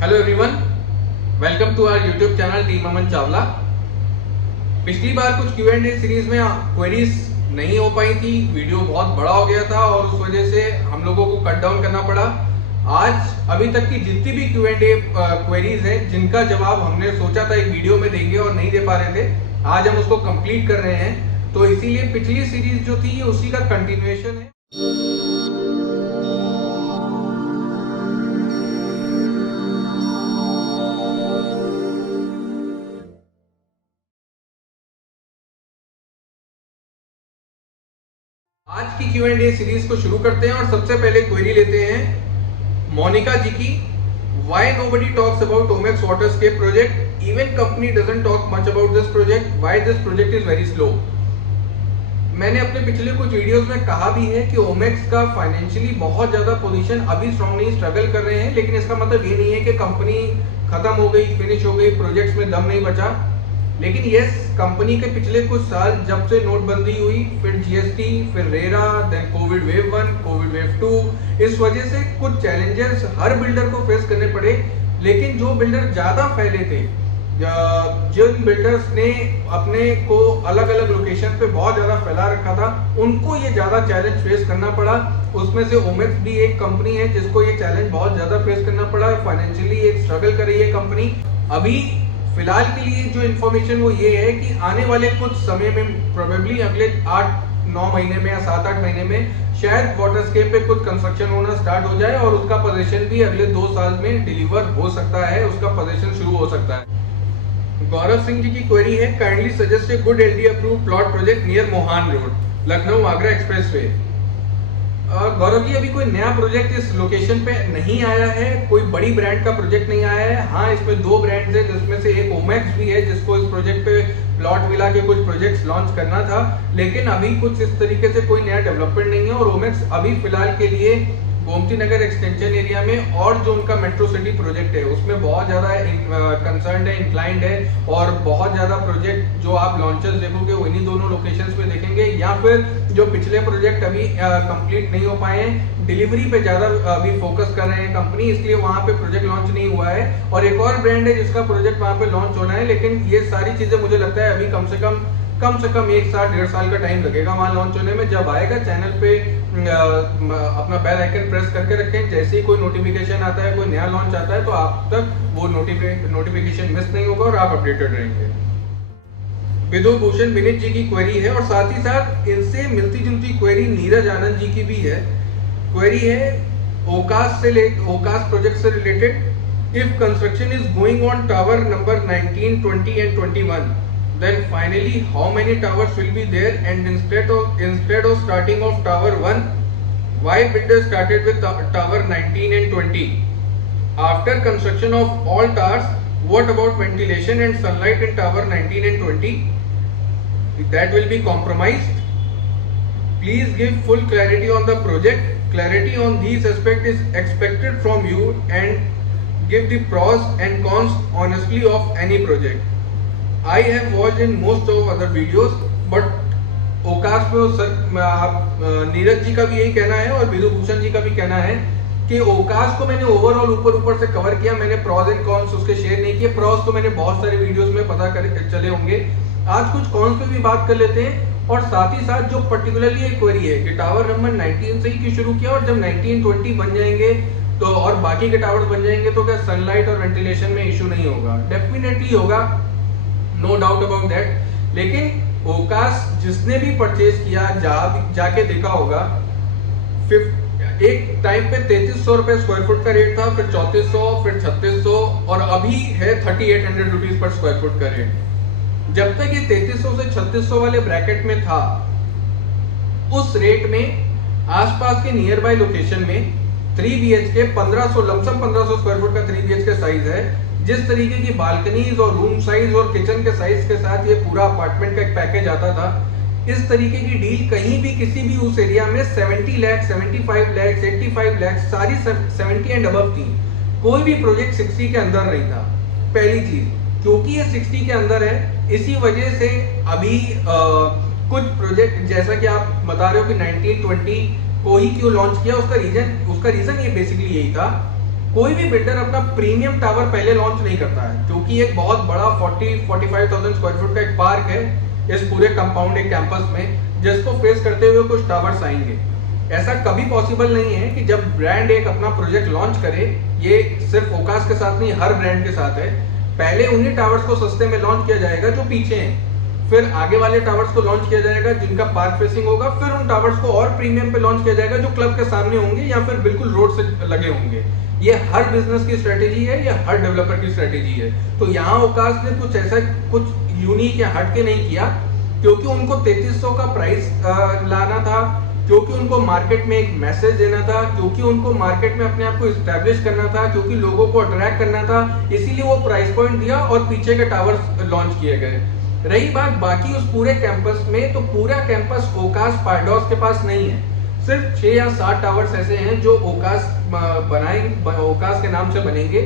Hello everyone, welcome to our YouTube channel team Aman Chawla. पिछली बार कुछ Q&A सीरीज में क्वेरीज नहीं हो पाई थी, वीडियो बहुत बड़ा हो गया था और उस वजह से हम लोगों को कट डाउन करना पड़ा। आज अभी तक की जितनी भी Q&A क्वेरीज हैं जिनका जवाब हमने सोचा था एक वीडियो में देंगे और नहीं दे पा रहे थे, आज हम उसको कंप्लीट कर रहे हैं। तो इसीलिए पिछली सीरीज जो थी उसी का कंटिन्यूएशन है। आज की Q&A सीरीज को शुरू करते हैं और सबसे पहले क्वेरी लेते हैं मोनिका जी की। Why nobody talks about Omex Waterscape project? Even company doesn't talk much about this project. Why this project is very slow? मैंने अपने पिछले कुछ वीडियोस में कहा भी है कि ओमेक्स का फाइनेंशियली बहुत ज्यादा पोजीशन अभी स्ट्रांग नहीं, स्ट्रगल कर रहे हैं, लेकिन इसका मतलब ये नहीं है कि कंपनी खत्म हो गई, फिनिश हो गई, प्रोजेक्ट्स में दम नहीं बचा। लेकिन यस, कंपनी के पिछले कुछ साल जब से नोटबंदी हुई, फिर जीएसटी, फिर RERA, then covid wave 1, covid wave 2, इस वजह से कुछ चैलेंजेस हर बिल्डर को फेस करने पड़े। लेकिन जो बिल्डर ज्यादा फैले थे, जिन बिल्डर्स ने अपने को अलग अलग लोकेशन पे बहुत ज्यादा फैला रखा था, उनको ये ज्यादा चैलेंज फेस करना पड़ा। उसमें से ओमेक्स भी एक कंपनी है जिसको ये चैलेंज बहुत ज्यादा फेस करना पड़ा। फाइनेंशियली एक स्ट्रगल कर रही है कंपनी। अभी फिलहाल के लिए जो इन्फॉर्मेशन वो ये है कि आने वाले कुछ समय में, प्रोबेबली अगले 8-9 महीने में या 7-8 महीने में शायद वाटरस्केप पे कुछ कंस्ट्रक्शन होना स्टार्ट हो जाए और उसका पोजीशन भी अगले 2 साल में डिलीवर हो सकता है, उसका पोजीशन शुरू हो सकता है। गौरव सिंह जी की क्वेरी है, kindly suggest a good LD approved plot project near Mohan road, Lucknow Agra expressway. Gaurav ji, अभी कोई नया प्रोजेक्ट इस लोकेशन पे नहीं आया है, कोई बड़ी ब्रांड का प्रोजेक्ट नहीं आया है। हाँ, इसमें 2 ब्रांड्स हैं जिसमें से एक ओमेक्स भी है जिसको इस प्रोजेक्ट पे प्लॉट मिला के कुछ प्रोजेक्ट्स लॉन्च करना था, लेकिन अभी कुछ इस तरीके से कोई नया डेवलपमेंट नहीं है। और ओमेक्स अभी फिलहाल के लिए गोमती नगर एक्सटेंशन एरिया में और जो उनका मेट्रो सिटी प्रोजेक्ट है उसमें बहुत ज्यादा कंसर्न है, इंक्लाइंड है, और बहुत ज्यादा प्रोजेक्ट जो आप लॉन्चर्स देखोगे वो इन्हीं दोनों लोकेशंस पे देखेंगे, या फिर जो पिछले प्रोजेक्ट अभी कंप्लीट नहीं हो पाए हैं, डिलीवरी पे ज्यादा अभी फोकस कर रहे हैं कंपनी, इसलिए वहां पे प्रोजेक्ट लॉन्च नहीं हुआ है। और एक और ब्रांड है जिसका प्रोजेक्ट वहां पे लॉन्च होना है, लेकिन ये सारी चीजें मुझे लगता है अभी कम से कम 1 साल 1.5 साल का टाइम लगेगा वहां लॉन्च होने में। जब आएगा चैनल पे अपना बेल आइकन प्रेस करके रखें, जैसे ही कोई नोटिफिकेशन आता है, कोई नया लॉन्च आता है, तो आप तक वो नोटिफिकेशन मिस नहीं होगा और आप अपडेटेड रहेंगे। विदु भूषण विनीत जी की क्वेरी है और साथ ही साथ इनसे मिलती जुलती क्वेरी नीरज आनंद जी की भी है। क्वेरी है ओकास प्रोजेक्ट से related, if construction is going on tower number 19, 20 and 21, then finally how many towers will be there, and instead of starting of tower 1, why builder started with tower 19 and 20? After construction of all towers, what about ventilation and sunlight in tower 19 and 20? That will be compromised. Please give full clarity on the project. Clarity on these aspects is expected from you, and give the pros and cons honestly of any project. I have watched in most of other videos, but ओकास में sir Neeraj ji का भी यही कहना है और विदु भूषण जी का भी कहना है कि ओकास को मैंने ओवरऑल ऊपर से कवर किया, मैंने प्रॉस एंड कॉन्स उसके शेयर नहीं किए। प्रॉस तो मैंने बहुत सारे वीडियोस में पता कर चले होंगे। आज कुछ कॉन्स पे भी बात कर लेते हैं और साथ ही साथ जो पर्टिकुलरली एक क्वेरी है कि टावर नंबर 19 से ही क्यों शुरू किया, और जब 19, 20 बन जाएंगे तो और बाकी के टावर्स बन जाएंगे तो क्या सनलाइट और वेंटिलेशन में इशू नहीं होगा? डेफिनेटली होगा, नो डाउट अबाउट दैट। लेकिन ओकास जिसने भी परचेज किया, जाके देखा होगा, एक टाइम पे 3300 रुपए स्क्वायर फुट का रेट था, फिर 3400, फिर 3600 और अभी है 3800 रुपीज पर स्क्वायर फुट का रेट। जब तक ये 3300 से 3600 वाले ब्रैकेट में था, उस रेट में आसपास के नियर बाय लोकेशन में 3 BHK 1500 लमसम 1500 स्क्वायर फुट का 3 BHK साइज है। जिस तरीके की बालकनीज और रूम साइज और किचन के साइज के साथ ये पूरा अपार्टमेंट का एक पैकेज आता था, इस तरीके की डील कहीं भी किसी भी उस एरिया में 70 लाख, 75 लाख, 85 लाख, सारी 70 एंड अबव थी। कोई भी प्रोजेक्ट 60 के अंदर नहीं था। पहली चीज, क्योंकि ये 60 के अंदर है, इसी वजह से अभी कुछ प्रोजेक्ट जैसा कि आप बता रहे हो कि 1920 को ही क्यों लॉन्च किया, उसका रीजन ये बेसिकली यही था कोई भी बिल्डर अपना प्रीमियम टावर पहले लॉन्च नहीं करता है, क्योंकि एक बहुत बड़ा 40-45,000 स्क्वायर फुट का एक पार्क है इस पूरे कंपाउंड एक कैंपस में, जिसको फेस करते हुए कुछ टावर्स आएंगे। ऐसा कभी पॉसिबल नहीं है कि जब ब्रांड एक अपना प्रोजेक्ट लॉन्च करे, ये सिर्फ ओकास के साथ नहीं हर ब्रांड के साथ है, पहले उन्हीं टावर्स को सस्ते में लॉन्च किया जाएगा जो पीछे हैं, फिर आगे वाले टावर्स को लॉन्च किया जाएगा जिनका पार्क फेसिंग होगा, फिर उन टावर्स को और प्रीमियम पे लॉन्च किया जाएगा जो क्लब के सामने होंगे या फिर बिल्कुल रोड से लगे होंगे। ये हर बिजनेस की स्ट्रेटेजी है, ये हर डेवलपर की स्ट्रेटेजी है। तो यहाँ ओकास ने कुछ ऐसा कुछ यूनिक या हट के नहीं किया, क्योंकि उनको 3300 का प्राइस लाना था, क्योंकि उनको मार्केट में एक मैसेज देना था, क्योंकि उनको मार्केट में अपने आप को इस्टेब्लिश करना था, क्योंकि लोगों को अट्रैक्ट करना था, इसीलिए वो प्राइस पॉइंट दिया और पीछे के टावर्स लॉन्च किए गए। रही बात बाकी उस पूरे कैंपस में, तो पूरा कैंपस ओकास पारडॉस के पास नहीं है, सिर्फ 6 या 7 टावर्स ऐसे हैं जो ओकास ओकास के नाम से बनेंगे।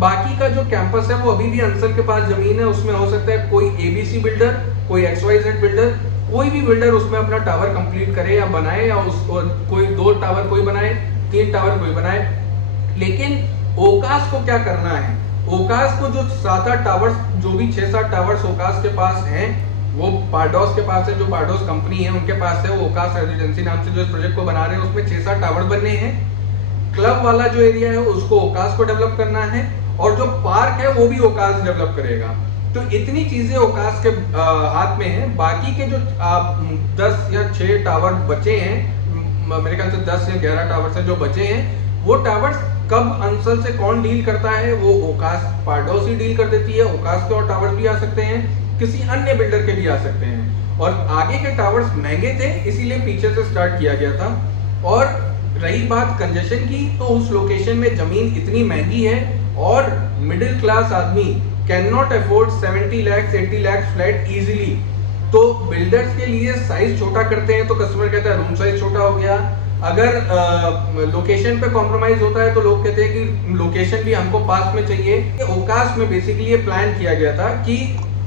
बाकी का जो कैंपस है वो अभी भी अंसल के पास जमीन है, उसमें हो सकता है कोई एबीसी बिल्डर, कोई XYZ बिल्डर, कोई भी बिल्डर उसमें अपना टावर कंप्लीट करे या बनाए, या उसको कोई 2 टावर कोई बनाए, 3 टावर कोई बनाए। लेकिन ओकास को क्या करना है, ओकास को जो 7-8 टावर्स, जो भी 6-7 टावर्स ओकास के पास हैं, वो पारडॉस के पास है, जो पारडॉस कंपनी है उनके पास है, वो ओकास रेजिडेंसी नाम से जो इस प्रोजेक्ट को बना रहे हैं, उसमें 6-7 टावर बनने हैं। क्लब वाला जो एरिया है उसको ओकास को डेवलप करना है, और जो पार्क है वो भी ओकास डेवलप करेगा। तो इतनी चीजें ओकास के हाथ में है। बाकी के जो 10 या 6 टावर बचे हैं, मेरे ख्याल से 10 या 11 टावर्स हैं जो बचे हैं, वो टावर्स कब अंसल से कौन डील करता है, वो ओकास पारडॉस ही डील कर देती है। ओकास के और टावर भी आ सकते हैं, किसी अन्य बिल्डर के भी आ सकते हैं, और आगे के टावर्स महंगे थे इसीलिए पीछे से स्टार्ट किया गया था। और रही बात कंजेशन की, तो उस लोकेशन में जमीन इतनी महंगी है और मिडिल क्लास आदमी can not afford 70 lakhs 80 lakhs flat easily. तो बिल्डर्स के लिए साइज छोटा करते हैं तो कस्टमर कहता है रूम साइज छोटा हो गया। अगर लोकेशन पे कॉम्प्रोमाइज होता है तो लोग कहते हैं कि लोकेशन भी हमको पास में चाहिए। ओकास में बेसिकली ये प्लान किया गया था कि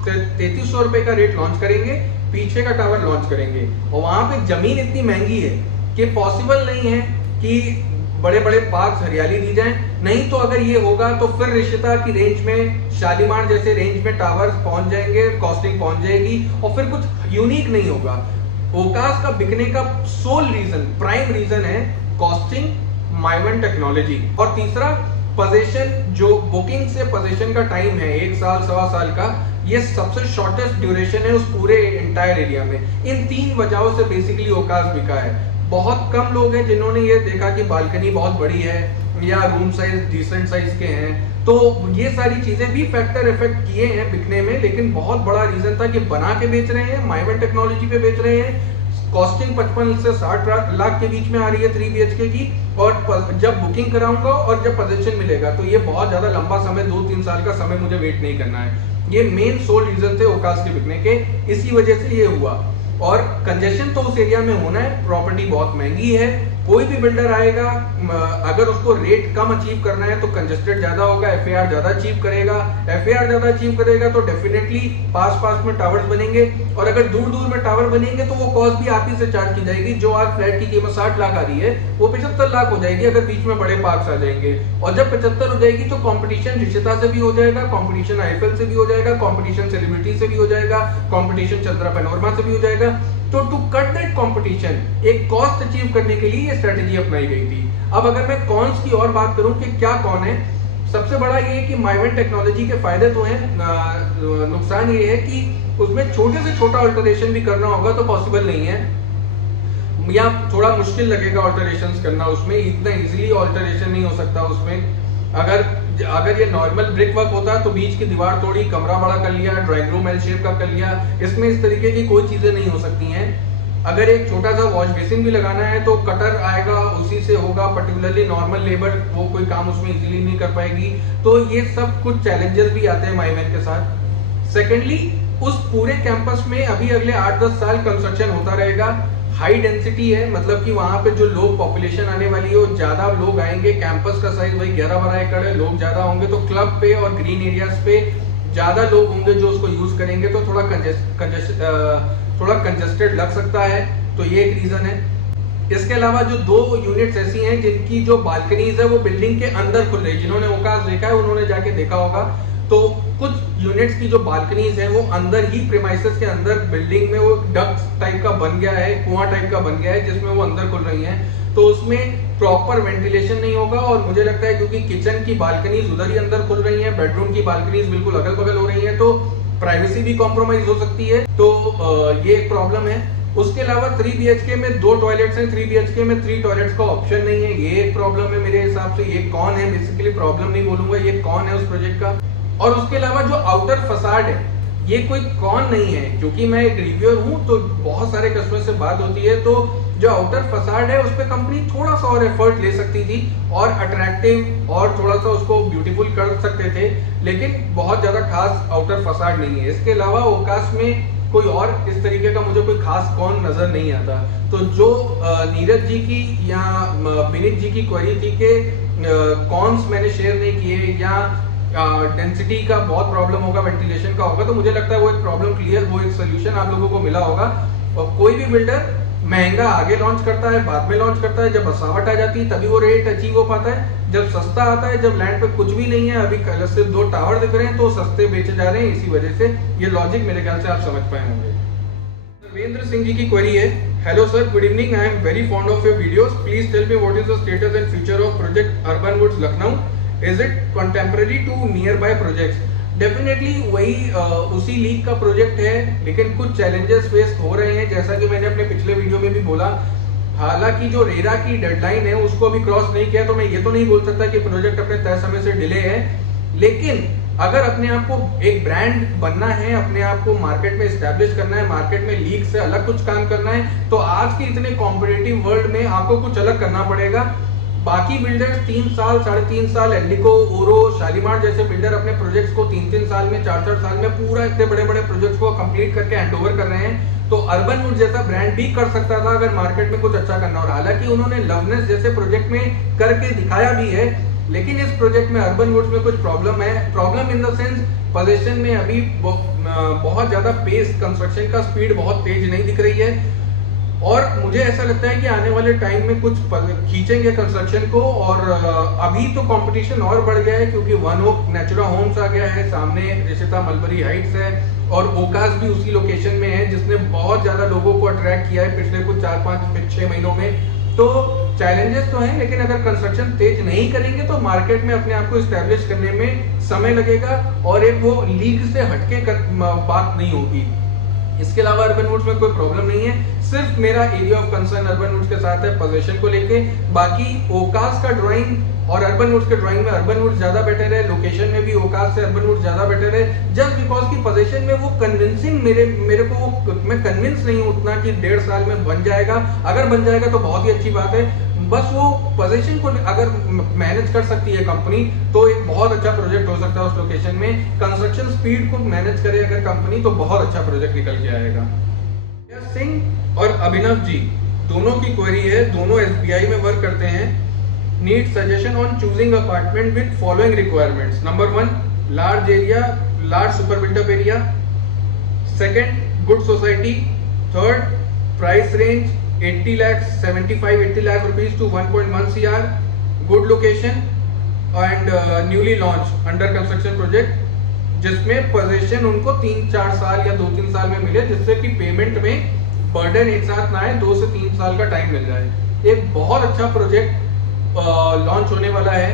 3300 रुपए का रेट लॉन्च करेंगे, पीछे का टावर लॉन्च करेंगे, और वहां पे जमीन इतनी महंगी है कि पॉसिबल नहीं है कि बड़े बड़े पार्क हरियाली दी जाए। नहीं तो अगर ये होगा तो फिर रिश्ता की रेंज में, शालीमार जैसे रेंज में टावर्स पहुंच जाएंगे, कॉस्टिंग पहुंच जाएगी, और फिर कुछ यूनिक नहीं होगा। ओकास का बिकने का सोल रीजन, प्राइम रीजन है कॉस्टिंग, माइवन टेक्नोलॉजी, और तीसरा पोजीशन। जो बुकिंग से पोजीशन का टाइम है 1 साल 1.25 साल का, ये सबसे शॉर्टेस्ट ड्यूरेशन है उस पूरे एंटायर एरिया में। इन 3 वजहों से बेसिकली ओकास बिका है। बहुत कम लोग हैं जिन्होंने ये देखा कि बालकनी बहुत बड़ी है या रूम साइज डिसेंट साइज के हैं, तो ये सारी चीजें भी फैक्टर इफेक्ट किए हैं बिकने में। लेकिन बहुत बड़ा रीजन था कि बना के बेच रहे हैं, माइवन टेक्नोलॉजी पे बेच रहे हैं, कॉस्टिंग 55 से 60 लाख के बीच में आ रही है 3 BHK की, और जब बुकिंग कराऊंगा और जब पोजीशन मिलेगा तो ये बहुत ज्यादा लंबा समय, 2-3 साल का समय मुझे वेट नहीं करना है। ये मेन सोल रीजन थे ओकास के बिकने के, इसी वजह से ये हुआ। और कंजेशन तो उस एरिया में होना है, प्रॉपर्टी बहुत महंगी है। कोई भी बिल्डर आएगा, अगर उसको रेट कम अचीव करना है तो कंजेस्टेड ज्यादा होगा, FAR ज्यादा अचीव करेगा। FAR ज्यादा अचीव करेगा तो डेफिनेटली पास में टावर्स बनेंगे, और अगर दूर दूर में टावर बनेंगे तो वो कॉस्ट भी आप ही से चार्ज की जाएगी। जो आज फ्लैट की कीमत 60 लाख आ रही है वो 75 लाख हो जाएगी अगर बीच में बड़े पार्क्स आ जाएंगे। और जब 75 हो जाएगी तो कॉम्पिटिशन रिश्ता से भी हो जाएगा, कॉम्पिटिशन IFL से भी हो जाएगा, कॉम्पिटिशन सेलिब्रिटी से भी हो जाएगा, कॉम्पिटिशन चंद्रा पैनोरमा से भी हो जाएगा। तो टू कट दैट कंपटीशन, एक कॉस्ट अचीव करने के लिए ये स्ट्रेटेजी अपनाई गई थी। अब अगर मैं कॉन्स की और बात करूं कि क्या कौन है, सबसे बड़ा ये है कि माइवन टेक्नोलॉजी के फायदे तो हैं, नुकसान ये है कि उसमें छोटे से छोटा अल्टरेशन भी करना होगा तो पॉसिबल नहीं है, या थोड़ा मुश्किल लगेगा अल्टरेशंस करना। उसमें इतना इजीली अल्टरेशन नहीं हो सकता उसमें। अगर ये नॉर्मल ब्रिक वर्क होता तो बीच की दीवार तोड़ी, कमरा बड़ा कर लिया, ड्राइंग रूम एल शेप का कर लिया, इसमें इस तरीके की कोई चीजें नहीं हो सकती हैं। अगर एक छोटा सा वॉश बेसिन भी लगाना है तो कटर आएगा, उसी से होगा, पर्टिकुलरली नॉर्मल लेबर वो कोई काम उसमें इजीली नहीं कर पाएगी। तो ये सब कुछ चैलेंजेस भी आते हैं माइवन के साथ। सेकेंडली, उस पूरे कैंपस में अभी अगले 8-10 साल कंस्ट्रक्शन होता रहेगा। हाई डेंसिटी है, मतलब कि वहां पे जो लोग पॉपुलेशन आने वाली है वो ज्यादा लोग आएंगे। कैंपस का साइज वही 11-12 एकड़ है, लोग ज्यादा होंगे तो क्लब पे और ग्रीन एरियाज पे ज्यादा लोग होंगे जो उसको यूज करेंगे, तो थोड़ा कंजेस्टेड लग सकता है। तो ये एक रीजन है। इसके अलावा जो 2 यूनिट्स ऐसी हैं जिनकी जो बालकनीज है वो बिल्डिंग के अंदर खुल रही है, जिन्होंने ओकास देखा है उन्होंने जाके देखा होगा, तो कुछ यूनिट्स की जो बालकनीज हैं वो अंदर ही प्रीमाइसेस के अंदर बिल्डिंग में वो डक्ट टाइप का बन गया है, कुआं टाइप का बन गया है जिसमें वो अंदर खुल रही हैं, तो उसमें प्रॉपर वेंटिलेशन नहीं होगा। और मुझे लगता है क्योंकि किचन की बालकनीज उधर ही अंदर खुल रही हैं, बेडरूम की बालकनीज बिल्कुल अगल बगल हो रही हैं, तो प्राइवेसी भी कॉम्प्रोमाइज हो सकती है, तो ये एक प्रॉब्लम है। उसके अलावा 3 BHK में 2 टॉयलेट्स हैं, 3 BHK में 3 टॉयलेट्स का ऑप्शन नहीं है, ये एक प्रॉब्लम है मेरे हिसाब से। ये कौन है, बेसिकली प्रॉब्लम नहीं बोलूंगा, ये कौन है उस प्रोजेक्ट का। और उसके अलावा जो आउटर फसाड है ये कोई कौन नहीं है, क्योंकि मैं एक रिव्यूअर हूं तो बहुत सारे कस्टमर से बात होती है, तो जो आउटर फसाड है उस पर कंपनी थोड़ा सा और एफर्ट ले सकती थी और अट्रैक्टिव और थोड़ा सा उसको ब्यूटीफुल कर सकते थे, लेकिन बहुत ज्यादा खास आउटर फसाड नहीं है। इसके अलावा ओकास में कोई और इस तरीके का मुझे कोई खास कौन नजर नहीं आता। तो जो नीरज जी की या विनीत जी की क्वेरी थी कि कौन्स मैंने शेयर नहीं किए या डेंसिटी का बहुत प्रॉब्लम होगा, वेंटिलेशन का होगा, तो मुझे लगता है वो एक प्रॉब्लम क्लियर, वो एक सोल्यूशन आप लोगों को मिला होगा। और कोई भी बिल्डर महंगा आगे लॉन्च करता है, बाद में लॉन्च करता है, जब बसावट आ जाती है तभी वो रेट अचीव हो पाता है। जब सस्ता आता है, जब लैंड पे कुछ भी नहीं है, अभी सिर्फ 2 टावर दिख रहे हैं, तो सस्ते बेचे जा रहे हैं, इसी वजह से ये लॉजिक मेरे ख्याल से आप समझ पाए होंगे। देवेंद्र सिंह जी की क्वेरी है, hello sir, good evening, I am very fond of your videos, please tell me what is the status and future of project Urban Woods Lucknow, is it contemporary to nearby projects. Definitely वही उसी league का project है, लेकिन कुछ challenges face हो रहे हैं, जैसा कि मैंने अपने पिछले वीडियो में भी बोला। हालांकि जो रेरा की डेडलाइन है उसको अभी क्रॉस नहीं किया, तो मैं ये तो नहीं बोल सकता कि प्रोजेक्ट अपने तय समय से डिले है, लेकिन अगर अपने आप को एक ब्रांड बनना है, अपने आप को मार्केट में एस्टैब्लिश करना है, मार्केट में लीग से अलग कुछ काम करना है, तो आज के इतने कॉम्पिटिटिव वर्ल्ड में आपको कुछ अलग करना पड़ेगा। बाकी बिल्डर्स 3 साल 3.5 साल, एल्डिको, ओरो, शालीमार जैसे बिल्डर अपने प्रोजेक्ट्स को 3-3 साल में, 4-4 साल में पूरा इतने बड़े बड़े प्रोजेक्ट्स को कंप्लीट करके हैंडओवर कर रहे हैं, तो अर्बन वुड जैसा ब्रांड भी कर सकता था अगर मार्केट में कुछ अच्छा करना। और हालांकि उन्होंने लवनेस जैसे प्रोजेक्ट में करके दिखाया भी है, लेकिन इस प्रोजेक्ट में अर्बन वुड्स में कुछ प्रॉब्लम है। Problem in the sense position में अभी बहुत ज्यादा पेस, कंस्ट्रक्शन का स्पीड बहुत तेज नहीं दिख रही है, और मुझे ऐसा लगता है कि आने वाले टाइम में कुछ खींचेंगे कंस्ट्रक्शन को। और अभी तो कंपटीशन और बढ़ गया है, क्योंकि वन ओक नेचुरा होम्स आ गया है, सामने रिशिता मलबरी हाइट्स है, और ओकास भी उसी लोकेशन में है जिसने बहुत ज्यादा लोगों को अट्रैक्ट किया है पिछले कुछ 4-5-6 महीनों में। तो चैलेंजेस तो हैं, लेकिन अगर कंस्ट्रक्शन तेज नहीं करेंगे तो मार्केट में अपने आप को एस्टैब्लिश करने में समय लगेगा, और एक वो लीग से हटके बात नहीं होगी। इसके अलावा अर्बन वुड्स में कोई प्रॉब्लम नहीं है, सिर्फ मेरा area of concern Urban Woods के साथ है पोजीशन को लेके। बाकी ओकास का ड्राइंग और अर्बन वुड्स के ड्राइंग में अर्बन वुड्स ज्यादा बेटर है, लोकेशन में भी ओकास से अर्बन वुड्स ज्यादा बेटर है, जस्ट बिकॉज की पोजीशन में वो कन्विंसिंग मेरे को मैं कन्विंस नहीं हूं उतना कि 1.5 साल में बन जाएगा। अगर बन जाएगा तो बहुत ही अच्छी बात है, बस वो पोजीशन को अगर मैनेज कर सकती है कंपनी तो एक बहुत अच्छा प्रोजेक्ट हो सकता है उस लोकेशन में। कंस्ट्रक्शन स्पीड को मैनेज करे अगर कंपनी तो बहुत अच्छा प्रोजेक्ट निकल के आएगा। सिंह और अभिनव जी दोनों की क्वेरी है, दोनों SBI में वर्क करते हैं। Need suggestion on choosing apartment with following requirements. Number 1, large area, large super built up area. Second, good society. Third, price range 80 lakh 75-80 lakh rupees to 1.1 CR, good location and newly launch under construction project, जिसमें possession उनको 3-4 साल या 2-3 साल में मिले, जिससे कि payment में बर्डन एक साथ ना आए, 2 से 3 साल का टाइम मिल जाए। एक बहुत अच्छा प्रोजेक्ट लॉन्च होने वाला है,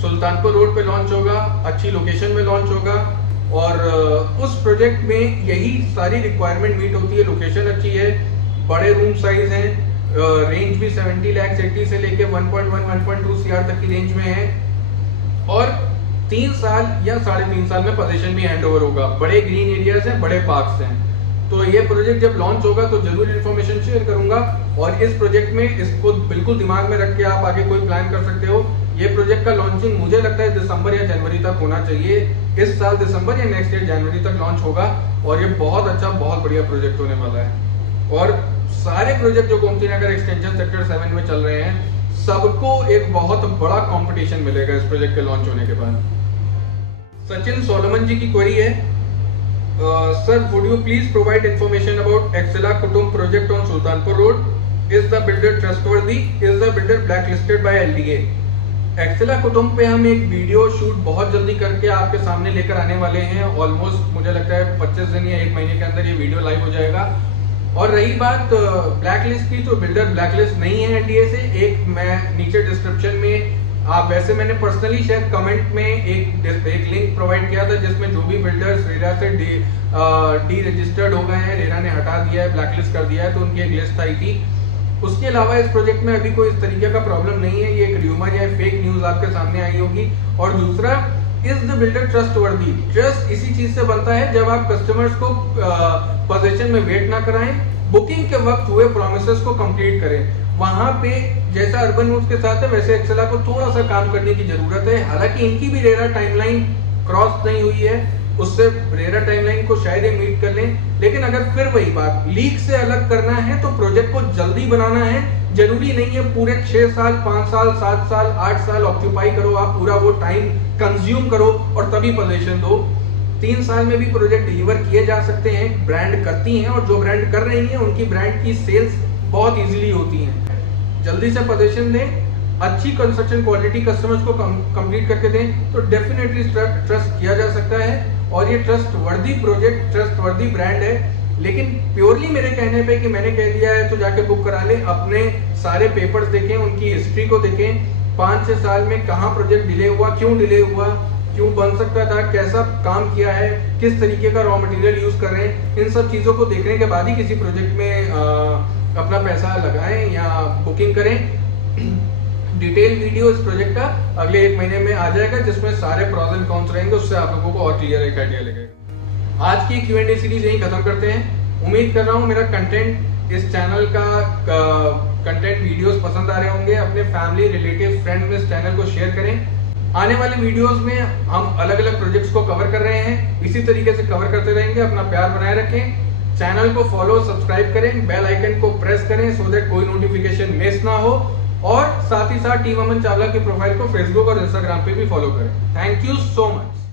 सुल्तानपुर रोड पे लॉन्च होगा, अच्छी लोकेशन में लॉन्च होगा, और उस प्रोजेक्ट में यही सारी रिक्वायरमेंट मीट होती है। लोकेशन अच्छी है, बड़े रूम साइज हैं, रेंज भी 70 लाख 80 से लेके 1.1-1.2 CR तक की रेंज में है, और 3 साल या 3.5 साल में पोजीशन भी हैंडओवर होगा। बड़े ग्रीन एरियाज हैं, बड़े पार्क्स हैं। तो ये प्रोजेक्ट जब लॉन्च होगा तो जरूर इन्फॉर्मेशन शेयर करूंगा, और इस प्रोजेक्ट में इसको बिल्कुल दिमाग में रख के आप आगे कोई प्लान कर सकते हो। ये प्रोजेक्ट का लॉन्चिंग मुझे लगता है दिसंबर या जनवरी तक होना चाहिए, इस साल दिसंबर या नेक्स्ट ईयर जनवरी तक लॉन्च होगा, और ये बहुत अच्छा बहुत बढ़िया प्रोजेक्ट होने वाला है। और सारे प्रोजेक्ट जो गोमती नगर एक्सटेंशन सेक्टर 7 में चल रहे हैं, सबको एक बहुत बड़ा कंपटीशन मिलेगा इस प्रोजेक्ट के लॉन्च होने के बाद। सचिन सोलोमन जी की क्वेरी है, sir would you please provide information about Excella Kutumb project on Sultanpur road, Is the builder trustworthy? Is the builder blacklisted by LDA? एक्सेला कुटुंब पे हम एक वीडियो शूट बहुत जल्दी करके आपके सामने लेकर आने वाले हैं। ऑलमोस्ट मुझे लगता है 25 दिन या 1 महीने के अंदर ये वीडियो लाइव हो जाएगा। और रही बात ब्लैकलिस्ट की, तो बिल्डर ब्लैकलिस्ट नहीं है एलडीए से। एक मैं नीचे डिस्क्रिप्शन में आप वैसे मैंने पर्सनली शायद कमेंट में एक लिंक प्रोवाइड किया था जिसमें जो भी बिल्डर्स रेरा से डी रजिस्टर्ड हो गए हैं, रेरा ने हटा दिया है, ब्लैकलिस्ट कर दिया है, तो उनकी एक लिस्ट आई थी। उसके अलावा इस प्रोजेक्ट में अभी कोई इस तरीके का प्रॉब्लम नहीं है। ये एक र्यूमर या फेक न्यूज आपके सामने आई होगी। और दूसरा, is the builder trustworthy? Trust इसी चीज से बनता है जब आप कस्टमर्स को पोजीशन में वेट ना कराएं, बुकिंग के वक्त हुए प्रोमिसेस को कंप्लीट करें। वहां पे जैसा अर्बन मूव्स के साथ है वैसे एक्सेला को थोड़ा सा काम करने की जरूरत है। हालांकि इनकी भी रेरा टाइमलाइन क्रॉस नहीं हुई है, उससे रेरा टाइमलाइन को शायद ही मीट कर लें। लेकिन अगर फिर वही बात लीक से अलग करना है तो प्रोजेक्ट को जल्दी बनाना है। जरूरी नहीं है पूरे 6 साल 5 साल 7 साल 8 साल ऑक्यूपाई करो, आप पूरा वो टाइम कंज्यूम करो और तभी पोजीशन दो। 3 साल में भी प्रोजेक्ट डिलीवर किए जा सकते हैं। ब्रांड करती हैं और जो ब्रांड कर रही हैं उनकी ब्रांड की सेल्स बहुत इजीली होती हैं। जल्दी से पोजीशन दें, अच्छी कंस्ट्रक्शन क्वालिटी कस्टमर्स को कंप्लीट करके दें तो डेफिनेटली ट्रस्ट किया जा सकता है। और ये ट्रस्टवर्दी प्रोजेक्ट, ट्रस्टवर्दी ब्रांड है। लेकिन प्योरली मेरे कहने पे कि मैंने कह दिया है तो जाके बुक करा लें। अपने सारे पेपर्स देखें, उनकी हिस्ट्री को देखें, 5-6 साल में कहाँ प्रोजेक्ट डिले हुआ, क्यों डिले हुआ, क्यों बन सकता था, कैसा काम किया है, किस तरीके का रॉ मटेरियल यूज कर रहे हैं। इन सब चीजों को देखने के बाद ही किसी प्रोजेक्ट में अपना पैसा लगाएं या बुकिंग करें। डिटेल वीडियो इस प्रोजेक्ट का अगले 1 महीने में आ जाएगा जिसमें सारे प्रॉस एंड कॉन्स रहेंगे, उससे आप लोगों को और क्लियर एक आइडिया लगेगा। आज की Q&A सीरीज यही खत्म करते हैं। उम्मीद कर रहा हूँ मेरा कंटेंट, इस चैनल का कंटेंट वीडियोस पसंद आ रहे होंगे। अपने फैमिली रिलेटिव फ्रेंड में इस चैनल को शेयर करें। आने वाले वीडियोस में हम अलग अलग प्रोजेक्ट्स को कवर कर रहे हैं, इसी तरीके से कवर करते रहेंगे। अपना प्यार बनाए रखें, चैनल को फॉलो सब्सक्राइब करें, बेल आइकन को प्रेस करें सो दैट कोई नोटिफिकेशन मिस ना हो। और साथ ही साथ टीम अमन चावला की प्रोफाइल को फेसबुक और इंस्टाग्राम पे भी फॉलो करें। Thank you so much.